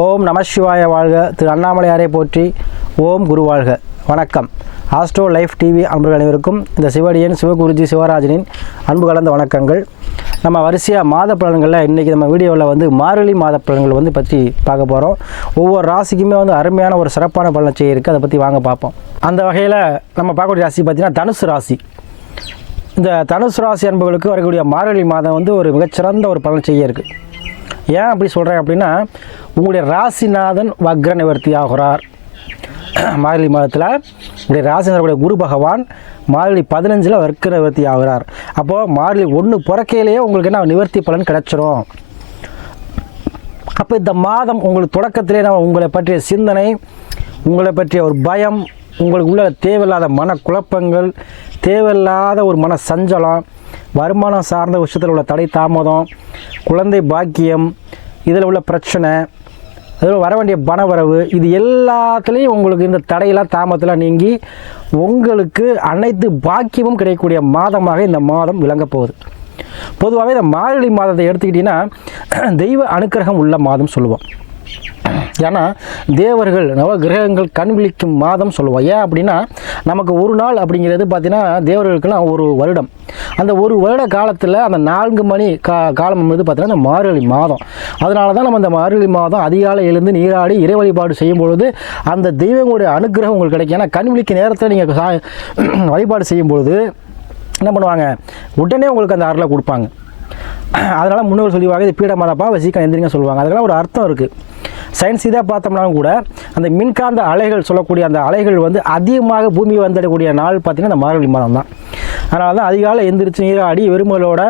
ஓம் நமசிவாய வாழ்க. திரு அண்ணாமலையாரை போற்றி. ஓம் குரு வாழ்க. வணக்கம். ஆஸ்ட்ரோ லைஃப் டிவி அன்பர்கள் அனைவருக்கும் இந்த சிவடியன் சிவகுருஜி சிவராஜனின் அன்பு கலந்த வணக்கங்கள். நம்ம வரிசையாக மாத பலன்களில் இன்றைக்கி நம்ம வீடியோவில் வந்து மார்கழி மாத பலன்கள் வந்து பற்றி பார்க்க போகிறோம் ஒவ்வொரு ராசிக்குமே வந்து அருமையான ஒரு சிறப்பான பலன் செய்ய இருக்குது அதை பற்றி வாங்க பார்ப்போம். அந்த வகையில் நம்ம பார்க்கக்கூடிய ராசி பார்த்திங்கன்னா தனுசு ராசி. இந்த தனுசு ராசி அன்புகளுக்கு வரக்கூடிய மார்கழி மாதம் வந்து ஒரு மிகச்சிறந்த ஒரு பலன் செய்ய இருக்குது ஏன் அப்படி சொல்கிறேன் அப்படின்னா உங்களுடைய ராசிநாதன் வக்ர நிவர்த்தி ஆகிறார். மார்கழி மாதத்தில் உங்களுடைய ராசிநாதனுடைய குரு பகவான் மார்கழி பதினஞ்சில் வர்க்க நிவர்த்தி ஆகிறார். அப்போது மார்கழி ஒன்று பிறக்கையிலேயே உங்களுக்கு என்ன நிவர்த்தி பலன் கிடச்சிரும். அப்போ இந்த மாதம் உங்களுக்கு தொடக்கத்திலே நம்ம உங்களை பற்றிய சிந்தனை உங்களை பற்றிய ஒரு பயம் உங்களுக்கு உள்ள தேவையில்லாத மன குழப்பங்கள் தேவையில்லாத ஒரு மன சஞ்சலம் வருமானம் சார்ந்த விஷயத்தில் உள்ள தடை தாமதம் குழந்தை பாக்கியம் இதில் உள்ள பிரச்சனை அதில் வர வேண்டிய பணவரவு இது எல்லாத்துலேயும் உங்களுக்கு இந்த தடையெல்லாம் தாமதத்தில் நீங்கி உங்களுக்கு அனைத்து பாக்கியமும் கிடைக்கக்கூடிய மாதமாக இந்த மாதம் விளங்கப் போகுது. பொதுவாகவே இந்த மார்கழி மாதத்தை எடுத்துக்கிட்டிங்கன்னா தெய்வ அனுக்கிரகம் உள்ள மாதம் சொல்லுவோம். ஏன்னா தேவர்கள் நவ கிரகங்கள் கண் விழிக்கும் மாதம் சொல்லுவோம். ஏன் அப்படின்னா நமக்கு ஒரு நாள் அப்படிங்கிறது பார்த்தீங்கன்னா தேவர்களுக்கெல்லாம் ஒரு வருடம். அந்த ஒரு வருட காலத்தில் அந்த நான்கு மணி கா காலம் வந்து பார்த்தீங்கன்னா அந்த மார்கழி மாதம். அதனால தான் நம்ம அந்த மார்கழி மாதம் அதிகாலை எழுந்து நீராடி இறை வழிபாடு செய்யும் பொழுது அந்த தெய்வங்களுடைய அனுகிரகம் உங்களுக்கு கிடைக்கும். ஏன்னா கண் விழிக்க நேரத்தில் நீங்கள் வழிபாடு செய்யும் பொழுது என்ன பண்ணுவாங்க? உடனே உங்களுக்கு அந்த அருளை கொடுப்பாங்க. அதனால் முன்னோர் சொல்லுவாங்க இது பீட மாதப்பா வசிக்க எந்திரிங்க சொல்லுவாங்க. அதுக்கெல்லாம் ஒரு அர்த்தம் இருக்குது சயின்ஸ் இதாக பார்த்தோம்னாலும் கூட அந்த மின்காந்த அலைகள் சொல்லக்கூடிய அந்த அலைகள் வந்து அதிகமாக பூமி வந்திடக்கூடிய நாள் பார்த்திங்கன்னா அந்த மார்கழி மாதம் தான் அதனால தான் அதிகாலை எந்திரிச்சு நீராடி வெறுமலோட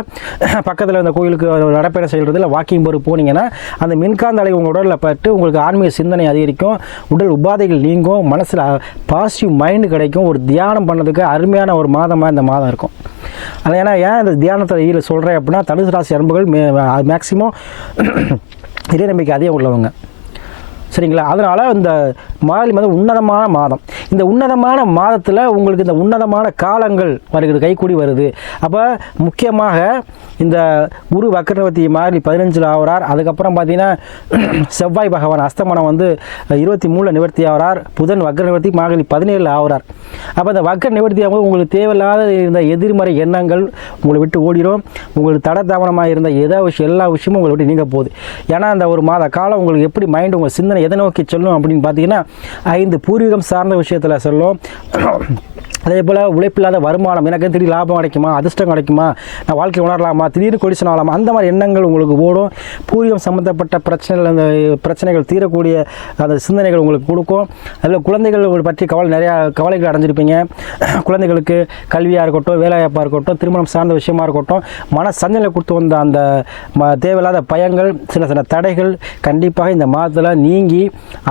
பக்கத்தில் அந்த கோயிலுக்கு நடைப்பயணம் செய்கிறது இல்லை வாக்கிங் போகிற போனீங்கன்னா அந்த மின்காந்த அலை உங்கள் உடலில் பட்டு உங்களுக்கு ஆன்மீக சிந்தனை அதிகரிக்கும் உடல் உபாதைகள் நீங்கும் மனசில் பாசிட்டிவ் மைண்டு கிடைக்கும் ஒரு தியானம் பண்ணதுக்கு அருமையான ஒரு மாதமாக இந்த மாதம் இருக்கும். ஆனால் ஏன்னா ஏன் இந்த தியானத்தை ஈடு சொல்கிறேன் அப்படின்னா தனுசு ராசி அன்புகள் மே மேக்சிமம் இறை நம்பிக்கை அதிகம் உள்ளவங்க. சரிங்களா? அதனால் இந்த மார்கழி மாதம் உன்னதமான மாதம். இந்த உன்னதமான மாதத்தில் உங்களுக்கு இந்த உன்னதமான காலங்கள் வருகிறது கைக்கூடி வருது. அப்போ முக்கியமாக இந்த குரு வக்கரவர்த்தி மாதிரி பதினஞ்சில் ஆகிறார் அதுக்கப்புறம் பார்த்தீங்கன்னா செவ்வாய் பகவான் அஸ்தமனம் வந்து இருபத்தி மூணில் நிவர்த்தி ஆகிறார் புதன் வக்கர நிவர்த்தி மார்கழி பதினேழில் ஆகிறார் அப்போ இந்த வக்கர நிவர்த்தி ஆகும்போது உங்களுக்கு தேவையில்லாத இருந்த எதிர்மறை எண்ணங்கள் உங்களை விட்டு ஓடிடும் உங்களுக்கு தட தாமனமாக இருந்த ஏதோ விஷயம் எல்லா விஷயமும் உங்களை விட்டு நீங்க போகுது. ஏன்னா அந்த ஒரு மாத காலம் உங்களுக்கு எப்படி மைண்ட் உங்கள் சிந்தனை எதை நோக்கி சொல்லும் அப்படின்னு பார்த்தீங்கன்னா ஐந்து பூர்வீகம் சார்ந்த விஷயத்தில் சொல்லும் அதே போல் உழைப்பில்லாத வருமானம் எனக்கு திடீர் லாபம் கிடைக்குமா? அதிர்ஷ்டம் கிடைக்குமா? நான் வாழ்க்கை உணரலாமா? திடீர்னு கொடிசன் ஆகலாமா அந்த மாதிரி எண்ணங்கள் உங்களுக்கு ஓடும். பூர்வம் சம்மந்தப்பட்ட பிரச்சனைகள் அந்த பிரச்சனைகள் தீரக்கூடிய அந்த சிந்தனைகள் உங்களுக்கு கொடுக்கும். அதில் குழந்தைகள் பற்றி கவலை நிறையா கவலைகள் அடைஞ்சிருப்பீங்க. குழந்தைகளுக்கு கல்வியாக இருக்கட்டும் வேலைவாய்ப்பாக இருக்கட்டும் திருமணம் சார்ந்த விஷயமா இருக்கட்டும் மன சஞ்சலை கொடுத்து வந்த அந்த ம தேவையில்லாத பயங்கள் சில சில தடைகள் கண்டிப்பாக இந்த மாதத்தில் நீங்கி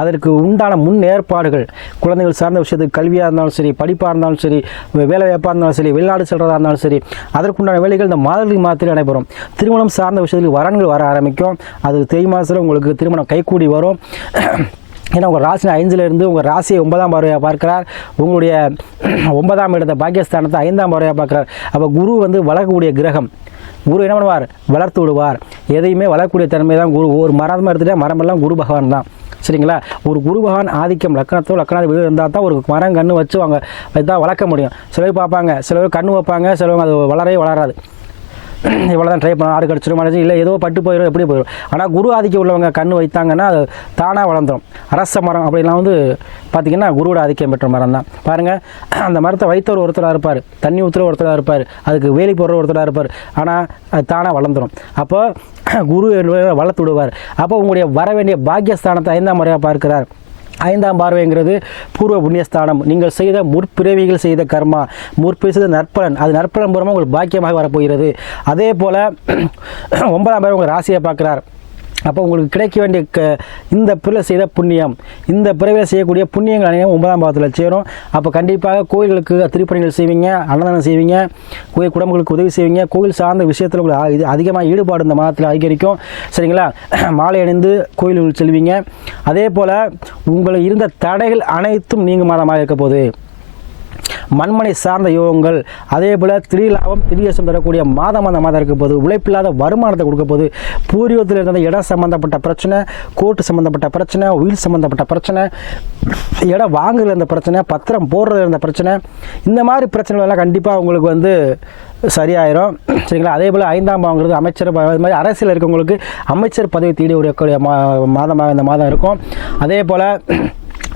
அதற்கு உண்டான முன் ஏற்பாடுகள் குழந்தைகள் சார்ந்த விஷயத்துக்கு கல்வியாக இருந்தாலும் சரி படிப்பாக இருந்தாலும் சரி வேலை வாய்ப்பாக இருந்தாலும் சரி வெளிநாடு செல்கிறதா இருந்தாலும் சரி அதற்குண்டான வேலைகள் இந்த மாதவி மாதத்தில் நடைபெறும். திருமணம் சார்ந்த விஷயத்தில் வரன்கள் வர ஆரம்பிக்கும். அது தேய் மாதத்தில் உங்களுக்கு திருமணம் கைகூடி வரும். ஏன்னா உங்கள் ராசி ஐந்துலேருந்து உங்கள் ராசியை ஒன்பதாம் பார்வையாக பார்க்கிறார். உங்களுடைய ஒன்பதாம் இடத்தை பாகிஸ்தானத்தை ஐந்தாம் பார்வையாக பார்க்குறார். அப்போ குரு வந்து வளரக்கூடிய கிரகம். குரு என்ன பண்ணுவார்? வளர்த்து விடுவார். எதையுமே வளரக்கூடிய தன்மை தான் குரு. ஒரு மரமாக எடுத்துகிட்டா மரமெல்லாம் குரு பகவான் தான். சரிங்களா? ஒரு குருபகவான் ஆதிக்கம் லக்கணத்தோ லக்கணாதி வீடு இருந்தால் தான் ஒரு மரம் கன்று வச்சு அவங்க இதாக வளர்க்க முடியும். சில பேர் பார்ப்பாங்க சில பேர் கன்று வைப்பாங்க சிலவங்க அது வளரவே வளராது. இவ்வளோ தான் ட்ரை பண்ண ஆடு கடிச்சிடும் மனசு இல்லை ஏதோ பட்டு போயிடும் எப்படி போயிடும் ஆனால் குரு ஆதிக்கம் உள்ளவங்க கண்ணு வைத்தாங்கன்னா அது தானாக வளர்ந்துடும் அரச மரம் அப்படிலாம் வந்து பார்த்திங்கன்னா குருவோட ஆதிக்கம் பெற்ற மரம் தான். பாருங்கள் அந்த மரத்தை வைத்தவர் ஒருத்தராக இருப்பார் தண்ணி ஊற்றுற ஒருத்தராக இருப்பார் அதுக்கு வேலி போடுற ஒருத்தராக இருப்பார். ஆனால் அது தானாக வளர்ந்துடும் அப்போ குரு வளர்த்து விடுவார் அப்போ உங்களுடைய வர வேண்டிய பாக்கியஸ்தானத்தை ஐந்தாம் முறையாக பார்க்கிறார். ஐந்தாம் பார்வைங்கிறது பூர்வ புண்ணியஸ்தானம். நீங்கள் செய்த முற்பிறவிகள் செய்த கர்மா முற்பிறவி செய்த நற்பலன். அது நற்பலன் மூலமாக உங்களுக்கு பாக்கியமாக வரப்போகிறது. அதே போல் ஒன்பதாம் பேர் உங்கள் ராசியை பார்க்குறார். அப்போ உங்களுக்கு கிடைக்க வேண்டிய க இந்த பிறவை செய்த புண்ணியம் இந்த பிறவையில் செய்யக்கூடிய புண்ணியங்கள் அனைவரும் ஒன்பதாம் பாவத்தில் சேரும். அப்போ கண்டிப்பாக கோயில்களுக்கு திருப்பணிகள் செய்வீங்க அன்னதானம் செய்வீங்க கோயில் குடும்பங்களுக்கு உதவி செய்வீங்க. கோயில் சார்ந்த விஷயத்தில் உங்களுக்கு இது அதிகமாக ஈடுபாடு இந்த மாதத்தில் அதிகரிக்கும். சரிங்களா? மாலை அணிந்து கோயில்கள் செல்வீங்க. அதே போல் உங்களுக்கு இருந்த தடைகள் அனைத்தும் நீங்கள் மாதமாக இருக்க போகுது. மண்மனை சார்ந்த யோகங்கள் அதே போல் திரிலாபம் திரியசம் தரக்கூடிய மாதம் அந்த மாதம் இருக்க போது உழைப்பில்லாத வருமானத்தை கொடுக்க போது பூர்வீகத்தில் இருந்த இடம் சம்பந்தப்பட்ட பிரச்சனை கோர்ட்டு சம்பந்தப்பட்ட பிரச்சனை உயிர் சம்பந்தப்பட்ட பிரச்சனை இடம் வாங்குறதுல இருந்த பிரச்சனை பத்திரம் போடுறதுல இருந்த பிரச்சனை இந்த மாதிரி பிரச்சனைகள் எல்லாம் கண்டிப்பாக உங்களுக்கு வந்து சரியாயிரும். சரிங்களா? அதே போல் ஐந்தாம் பாவங்கிறது அமைச்சர் அது மாதிரி அரசியல் இருக்கவங்களுக்கு அமைச்சர் பதவி தேடி ஒரு மாதமாக இந்த மாதம் இருக்கும். அதே போல்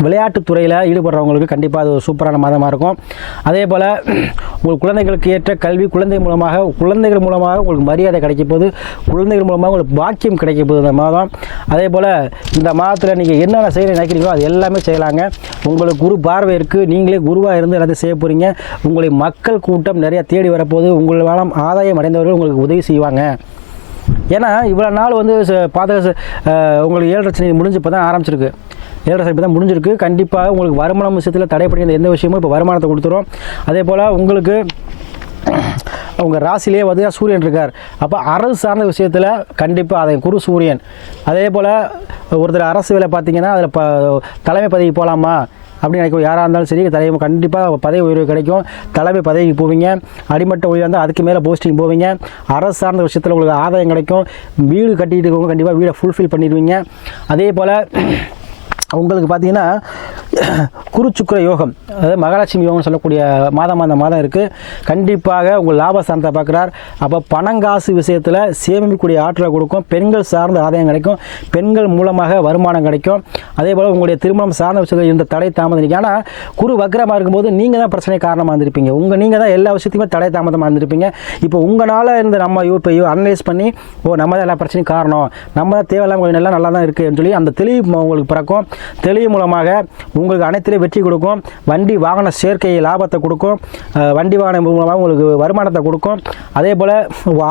விளையாட்டுத்துறையில் ஈடுபடுறவங்களுக்கு கண்டிப்பாக அது ஒரு சூப்பரான மாதமாக இருக்கும். அதே போல் உங்கள் குழந்தைகளுக்கு ஏற்ற கல்வி குழந்தை மூலமாக குழந்தைகள் மூலமாக உங்களுக்கு மரியாதை கிடைக்க குழந்தைகள் மூலமாக உங்களுக்கு பாக்கியம் கிடைக்க போகுது இந்த மாதம். அதே போல் இந்த மாதத்தில் நீங்கள் என்னென்ன செய்ய நினைக்கிறீங்களோ அது எல்லாமே செய்யலாங்க. உங்களுக்கு குரு பார்வை இருக்குது நீங்களே குருவாக இருந்து எல்லாத்தையும் செய்ய போகிறீங்க உங்களை மக்கள் கூட்டம் நிறையா தேடி வரப்போகுது. உங்களால் ஆதாயம் அடைந்தவர்கள் உங்களுக்கு உதவி செய்வாங்க. ஏன்னா இவ்வளோ நாள் வந்து ச- பாதக உங்களுக்கு ஏழரை சனி முடிஞ்சு இப்போ தான் ஆரம்பிச்சிருக்கு. ஏழரை சனி தான் முடிஞ்சிருக்கு. கண்டிப்பாக உங்களுக்கு வருமானம் விஷயத்தில் தடைப்படுகிற எந்த விஷயமும் இப்போ வருமானத்தை கொடுத்துரும் அதே போல் உங்களுக்கு உங்கள் ராசிலேயே வந்து சூரியன் இருக்கார். அப்போ அரசு சார்ந்த விஷயத்தில் கண்டிப்பாக அதை குரு சூரியன். அதே போல் ஒருத்தர் அரசு வேலை பார்த்தீங்கன்னா அதில் ப தலைமை பதவி போகலாமா அப்படின்னு நினைக்கும் யாராக இருந்தாலும் சரி தலைமை கண்டிப்பாக பதவி உயர்வு கிடைக்கும். தலைமை பதவிக்கு போவீங்க. அடிமட்ட உயர்வு இருந்தால் அதுக்கு மேலே போஸ்டிங் போவீங்க. அரசு சார்ந்த விஷயத்தில் உங்களுக்கு ஆதாயம் கிடைக்கும். வீடு கட்டிட்டு இருக்கவங்க கண்டிப்பாக வீடை ஃபுல்ஃபில் பண்ணிடுவீங்க. அதே போல் உங்களுக்கு பார்த்தீங்கன்னா குரு சுக்கிர யோகம் அதாவது மகாலட்சுமி யோகம்னு சொல்லக்கூடிய மாதம் அந்த மாதம் இருக்குது கண்டிப்பாக உங்கள் லாபஸ்தானத்தை பார்க்குறார். அப்போ பணங்காசு விஷயத்தில் சேமிக்கக்கூடிய ஆற்றலை கொடுக்கும். பெண்கள் சார்ந்த ஆதாயம் கிடைக்கும். பெண்கள் மூலமாக வருமானம் கிடைக்கும். அதே போல் உங்களுடைய திருமணம் சார்ந்த விஷயத்தில் இருந்த தடை தாமதம். ஆனால் குரு வக்ரமாக இருக்கும்போது நீங்கள் தான் பிரச்சனை காரணமாக இருந்திருப்பீங்க. உங்கள் நீங்கள் தான் எல்லா விஷயத்தையுமே தடை தாமதமாக இருந்திருப்பீங்க. இப்போ உங்களால் இருந்த நம்ம இப்போ அனலைஸ் பண்ணி ஓ நம்ம தான் எல்லா பிரச்சனையும் காரணம். நம்ம தான் தேவையில்லாமல் கொஞ்சம் நல்லா நல்லா தான் இருக்குதுன்னு சொல்லி அந்த தெளிவு உங்களுக்கு பிறக்கும். தெளிவு மூலமாக உங்களுக்கு அனைத்திலே வெற்றி கொடுக்கும். வண்டி வாகன சேர்க்கை லாபத்தை கொடுக்கும். வண்டி வாகனம் மூலமாக உங்களுக்கு வருமானத்தை கொடுக்கும். அதே போல்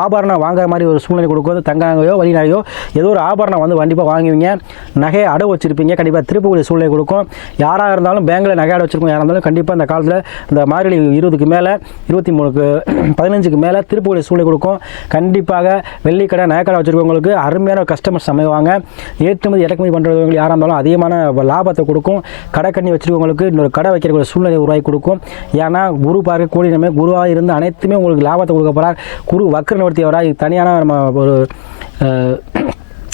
ஆபரணம் வாங்குற மாதிரி ஒரு சூழ்நிலை கொடுக்கும். தங்க நகையோ வழி நகையோ ஏதோ ஒரு ஆபரணம் வந்து கண்டிப்பாக வாங்குவீங்க. நகையை அடவு வச்சிருப்பீங்க. கண்டிப்பாக திருப்பக்கூடிய சூழ்நிலை கொடுக்கும். யாராக இருந்தாலும் பேங்கில் நகை அடை வச்சிருக்கோம். யாராக இருந்தாலும் கண்டிப்பாக இந்த காலத்தில் இந்த மார்கழி இருபதுக்கு மேலே இருபத்தி மூணுக்கு பதினஞ்சுக்கு மேலே திருப்பக்கூடிய சூழ்நிலை கொடுக்கும். கண்டிப்பாக வெள்ளிக்கடை நகைக்கடை வச்சுருக்கவங்களுக்கு அருமையான கஸ்டமர்ஸ் அமைவாங்க ஏற்றுமதி இறக்குமதி பண்ணுறவங்க யாராக இருந்தாலும் அதிகமான லாபத்தை கொடுக்கும். கடை கண்ணி வச்சிருக்கவங்களுக்கு இன்னொரு கடை வைக்கிற சூழ்நிலை உருவாக்கி கொடுக்கும். ஏன்னா குரு பார்க்க கூடிய நம்ம குருவாக இருந்து அனைத்துமே உங்களுக்கு லாபத்தை கொடுக்க போகிறார் குரு வக்கர நிவர்த்தி தனியான நம்ம ஒரு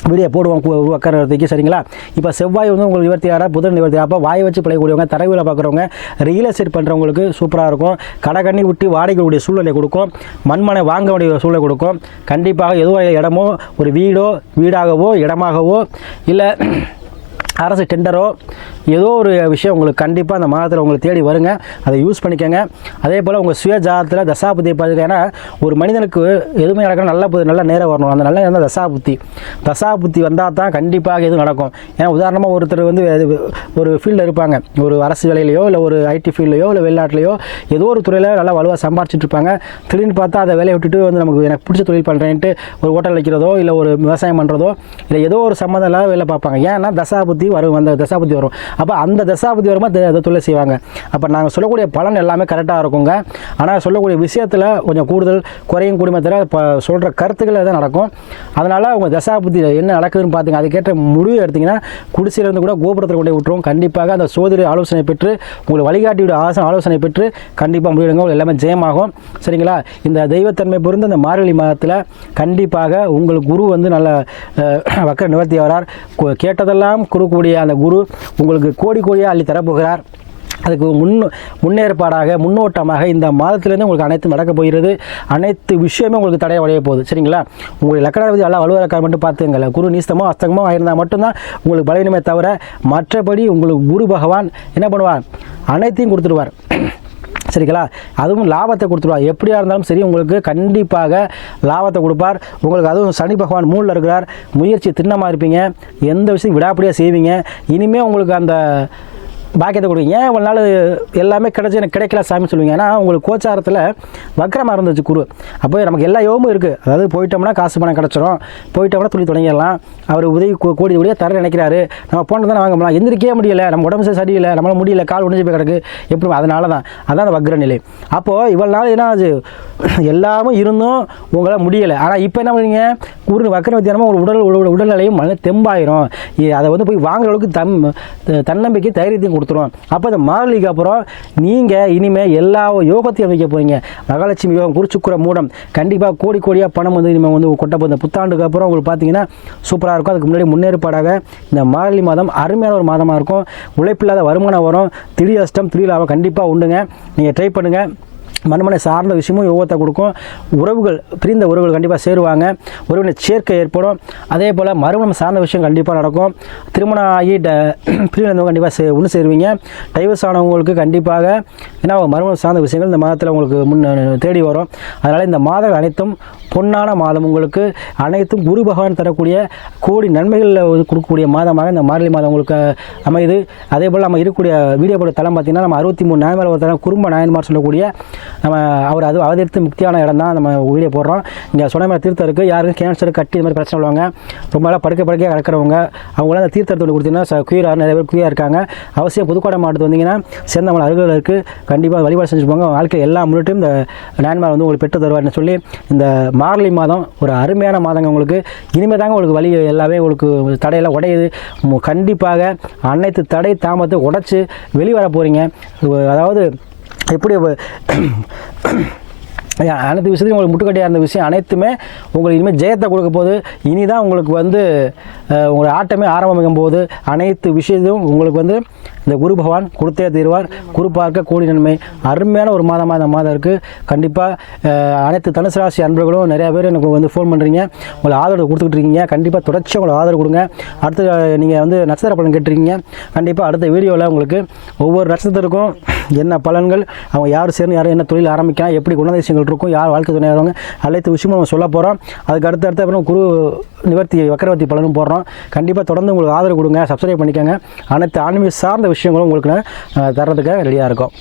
வீடியோ போடுவோம் கு- வக்கர சரிங்களா? இப்போ செவ்வாய் வந்து உங்களுக்கு நிவர்த்தி ஆகிறா புதன் நிவர்த்தி அப்போ வாய் வச்சு பிழைக்கூடியவங்க தரவியில் பார்க்குறவங்க ரியல் எஸ்டேட் பண்ணுறவங்களுக்கு சூப்பராக இருக்கும். கடை கண்ணி விட்டு வாடகைக்கூடிய சூழ்நிலை கொடுக்கும். மண்மனை வாங்க வேண்டிய சூழ்நிலை கொடுக்கும். கண்டிப்பாக எதுவாக இடமோ ஒரு வீடோ வீடாகவோ இடமாகவோ இல்லை அரசு டெண்டரோ ஏதோ ஒரு விஷயம் உங்களுக்கு கண்டிப்பாக அந்த மாதத்தில் உங்களுக்கு தேடி வருங்க. அதை யூஸ் பண்ணிக்கோங்க. அதே போல் உங்கள் சுய ஜாதத்தில் தசாபுத்தி பார்த்தீங்கன்னா ஒரு மனிதனுக்கு எதுவுமே நடக்கணும் நல்ல புத்தி நல்ல நேரம் வரணும். அந்த நல்ல நேரம் தசாபுத்தி. தசாபுத்தி வந்தால் தான் கண்டிப்பாக எதுவும் நடக்கும். ஏன்னா உதாரணமாக ஒருத்தர் வந்து ஒரு ஃபீல்டில் இருப்பாங்க. ஒரு அரசு வேலையிலையோ இல்லை ஒரு ஐடி ஃபீல்ட்லையோ இல்லை வெளிநாட்டிலையோ ஏதோ ஒரு துறையில் நல்லா வலுவாக சம்பாரிச்சிட்டு இருப்பாங்க. திடீர்னு பார்த்தா அதை வேலையை விட்டுட்டு வந்து நமக்கு எனக்கு பிடிச்ச தொழில் பண்ணுறேன்ட்டு ஒரு ஹோட்டல் வைக்கிறதோ இல்லை ஒரு விவசாயம் பண்ணுறதோ இல்லை ஏதோ ஒரு சம்மந்தம் இல்லாத வேலை பார்ப்பாங்க. ஏன்னா தசாபுத்தி வரும் அந்த தசாபதி வரும். அப்போ அந்த தசாபதி வருமா தொழில் செய்வாங்க. அப்போ நாங்கள் சொல்லக்கூடிய பலன் எல்லாமே கரெக்டாக இருக்குங்க. ஆனால் சொல்லக்கூடிய விஷயத்தில் கொஞ்சம் கூடுதல் குறையும் கூடுமே தவிர இப்போ சொல்கிற கருத்துக்கள் தான் நடக்கும். அதனால் உங்கள் தசாபதி என்ன நடக்குதுன்னு பார்த்துங்க அதுக்கேற்ற முடிவு எடுத்தீங்கன்னா குடிசையிலேருந்து கூட கோபுரத்தில் கொண்டு விட்டுருவோம் விட்டுரும். கண்டிப்பாக அந்த சோதரி ஆலோசனை பெற்று உங்களை வழிகாட்டியோட ஆசை ஆலோசனை பெற்று கண்டிப்பாக முடிவெடுங்க. எல்லாமே ஜெயமாகும். சரிங்களா? இந்த தெய்வத்தன்மை பொருந்து இந்த மார்கழி மாதத்தில் கண்டிப்பாக உங்கள் குரு வந்து நல்ல வக்கர நிவர்த்தி வரார் கேட்டதெல்லாம் குரு கொடுக்கக்கூடிய அந்த குரு உங்களுக்கு கோடி கோடியாக அள்ளி தரப்போகிறார். அதுக்கு முன் முன்னேற்பாடாக முன்னோட்டமாக இந்த மாதத்திலேருந்து உங்களுக்கு அனைத்து நடக்க போகிறது. அனைத்து விஷயமே உங்களுக்கு தடைய உடைய போகுது. சரிங்களா? உங்களுடைய லக்கணாதிபதி எல்லாம் வலுவலக்காக மட்டும் பார்த்துங்கள குரு நீஸ்தமோ அஸ்தகமோ ஆயிருந்தால் மட்டும்தான் உங்களுக்கு பலவீனமே தவிர மற்றபடி உங்களுக்கு குரு பகவான் என்ன பண்ணுவார்? அனைத்தையும் கொடுத்துருவார் சரிங்களா? அதுவும் லாபத்தை கொடுத்துருவார். எப்படியா இருந்தாலும் சரி உங்களுக்கு கண்டிப்பாக லாபத்தை கொடுப்பார். உங்களுக்கு அதுவும் சனி பகவான் மூணில் இருக்கிறார். முயற்சி திண்ணமாக இருப்பீங்க. எந்த விஷயம் விடாப்படியாக செய்வீங்க. இனிமேல் உங்களுக்கு அந்த பாக்கியத்தை கொடுங்க ஏன் இவ்வளோ நாள் எல்லாமே கிடச்சி எனக்கு கிடைக்கல சாமி சொல்லுவீங்க. ஏன்னா உங்களுக்கு கோச்சாரத்தில் வக்கரமாக இருந்துச்சு குரு. அப்போ நமக்கு எல்லா யோகமும் இருக்குது அதாவது போயிட்டோம்னா காசு பணம் கிடச்சிரும். போயிட்டோம்னா துணி தொடங்கிடலாம் அவர் உதவி கூடிய கோடி உடைய தர நினைக்கிறாரு. நம்ம போனது வாங்க முடியலாம் எந்திரிக்கவே முடியல. நம்ம உடம்பு சரி சரியில்லை. நம்மளால் முடியல. கால் உடைஞ்சு போய் கிடக்கு. எப்படி அதனால தான் அதான் அந்த வக்ர நிலை. அப்போது இவ்வளோ நாள் என்ன ஆச்சு? எல்லாமே இருந்தும் உங்களால் முடியலை. ஆனால் இப்போ என்ன பண்ணுறீங்க ஒரு வக்கர வித்தியானமாக ஒரு உடல் உடல் உடல்நிலையும் மன தெம்பாயிரும். அதை வந்து போய் வாங்குற அளவுக்கு தம் தன்னம்பிக்கை தைரியத்தையும் கொடுத்துரும். அப்போ இந்த மார்கழிக்கு அப்புறம் நீங்கள் இனிமேல் எல்லா யோகத்தையும் வைக்க போகிறீங்க மகாலட்சுமி யோகம் குறிச்சுக்குற மூடம். கண்டிப்பாக கோடி கோடியாக பணம் வந்து இனிமேல் வந்து கொட்ட போகுது. புத்தாண்டுக்கு அப்புறம் உங்களுக்கு பார்த்தீங்கன்னா சூப்பராக இருக்கும். அதுக்கு முன்னாடி முன்னேற்பாடாக இந்த மாரலி மாதம் அருமையான ஒரு மாதமாக இருக்கும். உழைப்பில்லாத வருமானம் வரும். திடீர் அஷ்டம் திடீர் லாபம் கண்டிப்பாக உண்டுங்க. நீங்கள் ட்ரை பண்ணுங்கள் மண்மனை சார்ந்த விஷயமும் யோகத்தை கொடுக்கும். உறவுகள் பிரிந்த உறவுகள் கண்டிப்பாக சேருவாங்க. உறவினர் சேர்க்கை ஏற்படும். அதே போல் மறுமணம் சார்ந்த விஷயம் கண்டிப்பாக நடக்கும். திருமணம் ஆகி ட பிரிவினவங்க கண்டிப்பாக சே ஒன்று சேருவீங்க. டைவர்ஸ் ஆனவங்களுக்கு கண்டிப்பாக ஏன்னா மறுமணம் சார்ந்த விஷயங்கள் இந்த மாதத்தில் உங்களுக்கு முன் தேடி வரும். அதனால் இந்த மாதம் அனைத்தும் பொன்னான மாதம் உங்களுக்கு. அனைத்தும் குரு பகவான் தரக்கூடிய கோடி நன்மைகளில் கொடுக்கக்கூடிய மாதமாக இந்த மார்கழி மாதம் உங்களுக்கு அமையுது. அதே போல் நம்ம இருக்கக்கூடிய வீடியோ போட தளம் பார்த்திங்கன்னா நம்ம அறுபத்தி மூணு நாயன்மார் ஒரு தளம் குறும்ப நாயன்மார் சொல்லக்கூடிய நம்ம அவர் அது அவதரித்து முக்தியான இடம் தான் நம்ம வீடியோ போடுறோம். இங்கே சொன்ன தீர்த்தம் இருக்குது யாருக்கும் கேன்சர் கட்டி இது மாதிரி பிரச்சனை உள்ளவங்க ரொம்ப நாளாக படுக்க படுக்கையாக கிடக்கிறவங்க அவங்களாம் அந்த தீர்த்தத்தோடு கொடுத்தீங்கன்னா குயிராக நிறைய பேர் குயிராக இருக்காங்க. அவசியம் புதுக்கோட்டை மாவட்டத்து வந்தீங்கன்னா சேர்ந்தவங்க அருகில் இருக்குது கண்டிப்பாக வழிபாடு செஞ்சு போங்க. வாழ்க்கை எல்லா முன்னிட்டும் இந்த நேன்மார் வந்து உங்களுக்கு பெற்று தருவார்னு சொல்லி இந்த மார்கழி மாதம் ஒரு அருமையான மாதங்க உங்களுக்கு. இனிமேல் தாங்க உங்களுக்கு வழி எல்லாமே உங்களுக்கு தடையெல்லாம் உடையுது. கண்டிப்பாக அனைத்து தடை தாமத்தை உடைச்சி வெளிவர போகிறீங்க அதாவது எப்படி அனைத்து விஷயத்தையும் உங்களுக்கு முட்டுக்கட்டையாக இருந்த விஷயம் அனைத்துமே உங்களுக்கு இனிமேல் ஜெயத்தை கொடுக்க போது இனி தான் உங்களுக்கு வந்து உங்களுடைய ஆட்டமே ஆரம்பிக்கும் போது அனைத்து விஷயத்தையும் உங்களுக்கு வந்து இந்த குரு பகவான் கொடுத்தே தீர்வார். குரு பார்க்க கோடி நன்மை. அருமையான ஒரு மாதமாக இந்த மாதம் இருக்குது கண்டிப்பாக அனைத்து தனுசு ராசி அன்பர்களும் நிறையா பேர் எனக்கு வந்து ஃபோன் பண்ணுறீங்க உங்களை ஆதரவு கொடுத்துக்கிட்டு இருக்கீங்க. கண்டிப்பாக தொடர்ச்சியாக உங்களுக்கு ஆதரவு கொடுங்க. அடுத்து நீங்கள் வந்து நட்சத்திர பலன் கேட்டிருக்கீங்க. கண்டிப்பாக அடுத்த வீடியோவில் உங்களுக்கு ஒவ்வொரு நட்சத்திரத்துக்கும் என்ன பலன்கள் அவங்க யார் சேர்ந்து யாரும் என்ன தொழில் ஆரம்பிக்கலாம் எப்படி குணாதிசயங்கள் இருக்கும் யார் வாழ்க்கை துணையாளவங்க அனைத்து விஷயமும் நம்ம சொல்ல போகிறோம் அதுக்கு அடுத்த அடுத்த அப்புறம் குரு நிவர்த்தி வக்கரவர்த்தி பலனும் போடுறோம். கண்டிப்பாக தொடர்ந்து உங்களுக்கு ஆதரவு கொடுங்க சப்ஸ்கிரைப் பண்ணிக்கோங்க. அனைத்து ஆன்மீக சார்ந்த விஷயங்களும் உங்களுக்கு நான் அஹ், தர்றதுக்காக ரெடியாக இருக்கும்.